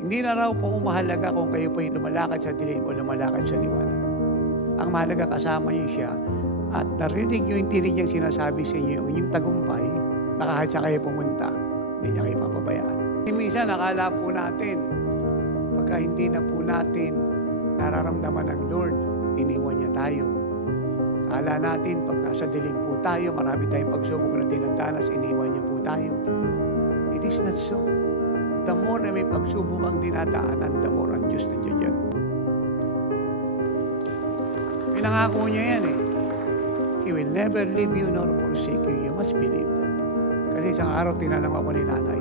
Hindi na raw po mahalaga kung kayo po ay lumalakad sa dilim o lumalakad sa liwanag. Ang mahalaga kasama niyo siya at narinig niyo yung tinig niyang sinasabi sa inyo, yung tagumpay, na kahit saan kayo pumunta, hindi niya kayo papabayaan. Minsan nakala po natin, pagka hindi na po natin nararamdaman ng Lord, iniwan niya tayo. Akala natin, pag nasa dilim po tayo, marami tayong pagsubok na dinadanas, iniwan niya po tayo. It is not so. The more na may pagsubok ang dinadaanan, the more ang Diyos nandiyan. Pinangako niya yan eh. He will never leave you nor forsake you. You must believe that. Kasi isang araw, tinanong ako ni nanay.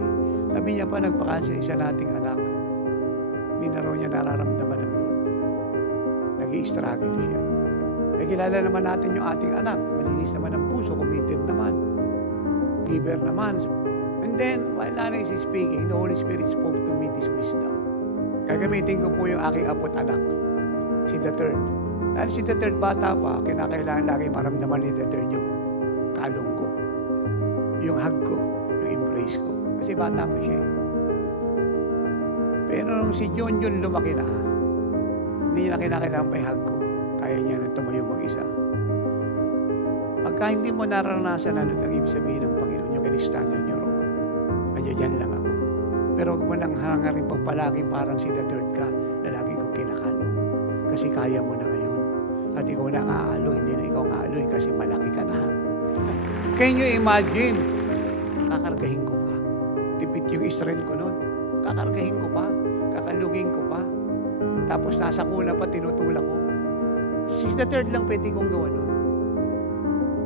Sabi niya pa, nagpakansin isa nating anak. Hindi na raw niya nararamdaman ng Lord. Nag-i-struggle siya. Eh, kilala naman natin yung ating anak. Malinis naman ang puso, committed naman. Giver naman. And then, while nanay is speaking, the Holy Spirit spoke to me this wisdom. Gagamitin ko po yung aking apot anak, si the third. Dahil si the third bata pa, kinakailangan lagi maramdaman ni the third yung kalong ko, yung hug ko, yung embrace ko. Kasi bata pa siya. Pero nung si John lumaki na, hindi niya na kinakailangan pa yung hug ko. Kaya niya na tumayo mag-isa. Pagka hindi mo naranasan ano ang ibig sabihin ng Panginoon, yung kinistan niyo roon, dyan lang ako. Pero huwag mo nang hangarin pagpalagi parang si the third ka na lagi kong kinakalong. Kasi kaya mo na ngayon. At ikaw na ang aalo, hindi na ikaw ang aalo kasi malaki ka na. Can you imagine? Kakargahin ko pa. Tipid yung strength ko noon. Kakargahin ko pa. Kakalugin ko pa. Tapos nasa kuna pa, tinutulak ko. Si the third lang pwede kong gawa noon.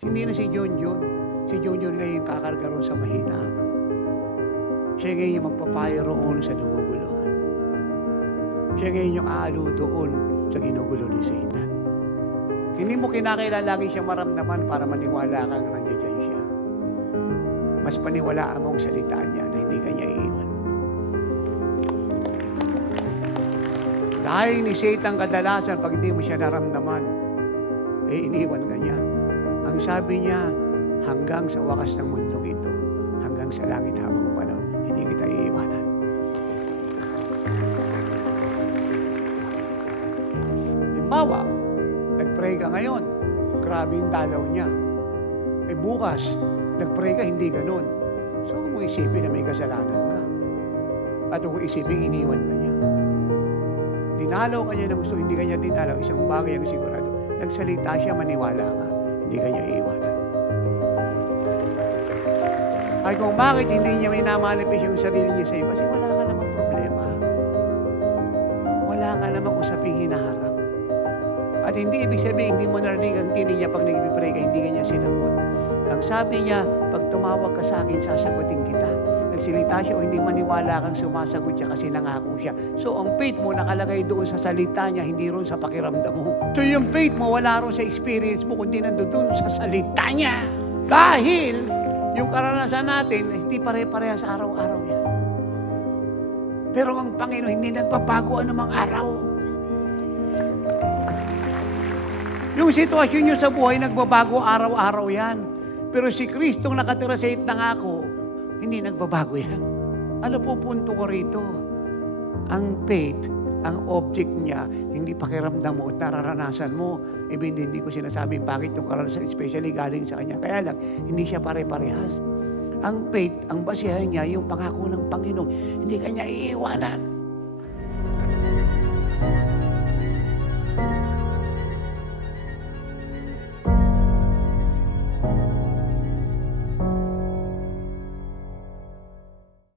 Hindi na si John. Si John ngayon kakarga roon sa mahina. Siya ngayon yung magpapayo roon sa naguguluhan. Siya ngayon yung aalo doon sa ginugulo ni Satan. Hindi mo kinakailangan lagi siya maramdaman para maniwala kang nandiyan siya. Mas paniwalaan mo ang salita niya na hindi kanya iiwan. Dahil ni Satan kadalasan, pag hindi mo siya naramdaman, iniwan ka niya. Ang sabi niya, hanggang sa wakas ng mundong ito, hanggang sa langit habang panahon, hindi kita iiwanan. Halimbawa, nag-pray ka ngayon, grabe yung dalaw niya. Bukas, nag-pray ka, hindi ganun. So, huwag mo isipin na may kasalanan ka. At huwag mo isipin, iniwan ka niya. Dinalaw ka niya na gusto, hindi ka niya dinalaw. Isang bagay ang sigurado. Nagsalita siya, maniwala ka, hindi ka niya iiwanan. Ay kung bakit hindi niya minamanifest yung sarili niya sa iyo, kasi wala ka namang problema. Wala ka namang usaping hinaharap. At hindi ibig sabihin, hindi mo narinig ang tinig niya pag nag-pray ka, hindi ka niya sinagot. Ang sabi niya, pag tumawag ka sa akin, sasagutin kita. Nagsalita siya o hindi maniwala kang sumasagot siya kasi nangako siya. So ang faith mo nakalagay doon sa salita niya, hindi ron sa pakiramdam mo. So yung faith mo wala ron sa experience mo, kundi nandun sa salita niya. Dahil yung karanasan natin, hindi pare-pareha sa araw-araw yan. Pero ang Panginoon, hindi nagbabago anumang araw. Yung sitwasyon nyo sa buhay, nagbabago araw-araw yan. Pero si Kristong nakatira sa itangako, hindi nagbabago yan. Ano po punto ko rito? Ang faith, ang object niya, hindi pakiramdam mo at nararanasan mo. Hindi ko sinasabi bakit yung karanasan, especially galing sa kanya. Kaya lang, hindi siya pare-parehas. Ang faith, ang basihan niya, yung pangako ng Panginoon, hindi kanya iiwanan.